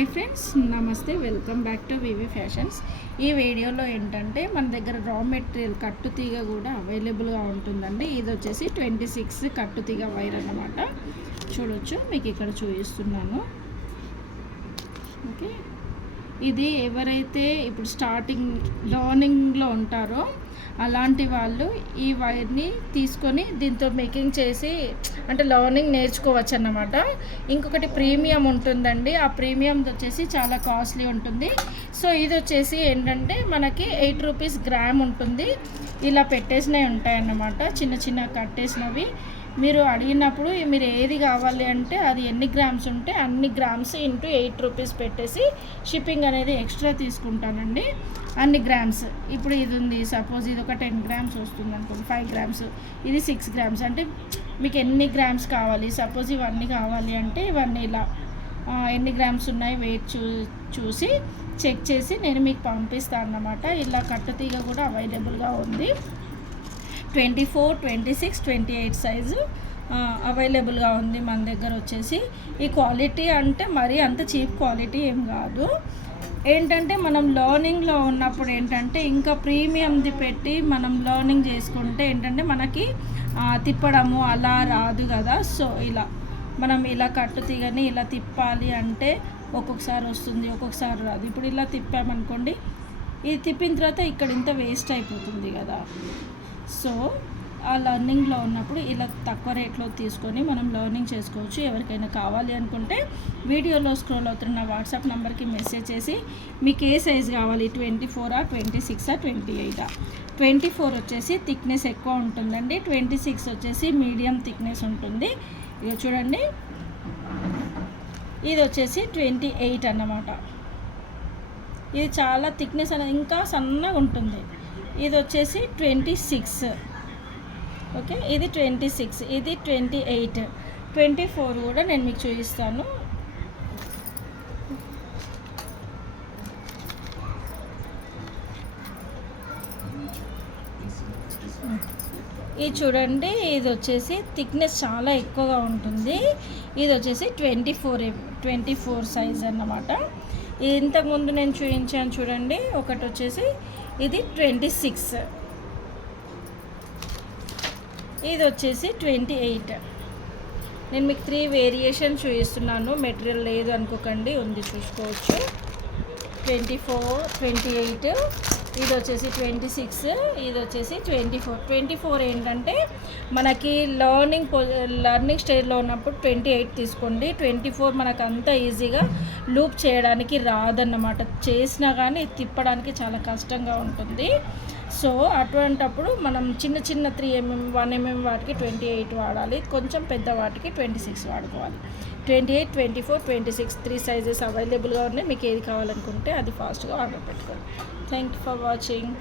Hi friends, నమస్తే. Welcome back to VV fashions. ఈ వీడియోలో ఏంటంటే మన దగ్గర రా మెటీరియల్ కట్టుతీగ కూడా అవైలబుల్గా ఉంటుందండి. ఇది వచ్చేసి 26 కట్టుతీగ వైర్ అన్నమాట. చూడొచ్చు, మీకు ఇక్కడ చూపిస్తున్నాను. ఓకే, ఇది ఎవరైతే ఇప్పుడు స్టార్టింగ్ లర్నింగ్లో ఉంటారో అలాంటి వాళ్ళు ఈ వైర్ని తీసుకొని దీంతో మేకింగ్ చేసి అంటే లర్నింగ్ నేర్చుకోవచ్చు అన్నమాట. ఇంకొకటి ప్రీమియం ఉంటుందండి. ఆ ప్రీమియం వచ్చేసి చాలా కాస్ట్లీ ఉంటుంది. సో ఇది వచ్చేసి ఏంటంటే మనకి 8 రూపీస్ గ్రామ్ ఉంటుంది. ఇలా పెట్టేసినవి ఉంటాయన్నమాట, చిన్న చిన్న కట్టేసినవి. మీరు అడిగినప్పుడు మీరు ఏది కావాలి అంటే అది ఎన్ని గ్రామ్స్ ఉంటే అన్ని గ్రామ్స్ ఇంటూ 8 రూపీస్ పెట్టేసి షిప్పింగ్ అనేది ఎక్స్ట్రా తీసుకుంటానండి. అన్ని గ్రామ్స్ ఇప్పుడు ఇది ఉంది, సపోజ్ ఇది ఒక 10 గ్రామ్స్ వస్తుంది అనుకోండి, 5 గ్రామ్స్, ఇది 6 గ్రామ్స్ అంటే మీకు ఎన్ని గ్రామ్స్ కావాలి. సపోజ్ ఇవన్నీ కావాలి అంటే ఇవన్నీ ఇలా ఎన్ని గ్రామ్స్ ఉన్నాయి వెయిట్ చూసి చెక్ చేసి నేను మీకు పంపిస్తాను అన్నమాట. ఇలా కట్టుతీగ కూడా అవైలబుల్గా ఉంది. 24, 26, 28 సైజు అవైలబుల్గా ఉంది మన దగ్గర వచ్చేసి. ఈ క్వాలిటీ అంటే మరీ అంత చీప్ క్వాలిటీ ఏం కాదు. ఏంటంటే మనం లర్నింగ్లో ఉన్నప్పుడు ఏంటంటే ఇంకా ప్రీమియంది పెట్టి మనం లర్నింగ్ చేసుకుంటే ఏంటంటే మనకి తిప్పడము అలా రాదు కదా. సో ఇలా మనం ఇలా కట్టుతీగని ఇలా తిప్పాలి అంటే ఒక్కొక్కసారి వస్తుంది, ఒక్కొక్కసారి రాదు. ఇప్పుడు ఇలా తిప్పామనుకోండి, ఇది తిప్పిన తర్వాత ఇక్కడ ఇంత వేస్ట్ అయిపోతుంది కదా. సో ఆ లర్నింగ్లో ఉన్నప్పుడు ఇలా తక్కువ రేట్లో తీసుకొని మనం లర్నింగ్ చేసుకోవచ్చు. ఎవరికైనా కావాలి అనుకుంటే వీడియోలో స్క్రోల్ అవుతున్న వాట్సాప్ నెంబర్కి మెసేజ్ చేసి మీకు ఏ సైజ్ కావాలి, 24, 26, 28. 24 వచ్చేసి థిక్నెస్ ఎక్కువ ఉంటుందండి, 26 వచ్చేసి మీడియం థిక్నెస్ ఉంటుంది. ఇక చూడండి, ఇది వచ్చేసి 28 అన్నమాట. ఇది చాలా థిక్నెస్ అనేది ఇంకా సన్నగా ఉంటుంది. ఇది వచ్చేసి 26. ఓకే, ఇది 26, ఇది 28. 24 కూడా నేను మీకు చూపిస్తాను. ఇది చూడండి, ఇది వచ్చేసి థిక్నెస్ చాలా ఎక్కువగా ఉంటుంది. ఇది వచ్చేసి 24 సైజ్ అన్నమాట. ఇంతకుముందు నేను చూపించాను చూడండి, ఒకటి వచ్చేసి ఇది 26, ఇది వచ్చేసి 28. నేను మీకు 3 వేరియేషన్ చూపిస్తున్నాను. మెటీరియల్ లేదు అనుకోకండి, ఉంది, చూసుకోవచ్చు. 24, 28, ఇది వచ్చేసి 26, ఇది వచ్చేసి 24. 24 ఏంటంటే మనకి లర్నింగ్ స్టేజ్లో ఉన్నప్పుడు 28 తీసుకోండి. 24 మనకు అంత ఈజీగా లూప్ చేయడానికి రాదన్నమాట. చేసినా కానీ తిప్పడానికి చాలా కష్టంగా ఉంటుంది. సో అటువంటప్పుడు మనం చిన్న 3mm, 1mm వాటికి 28 వాడాలి. కొంచెం పెద్ద వాటికి 26 వాడుకోవాలి. 28, 24, 26 3 సైజెస్ అవైలబుల్గా ఉన్నాయి. మీకు ఏది కావాలనుకుంటే అది ఫాస్ట్గా ఆర్డర్ పెట్టుకోండి. Thank you for watching.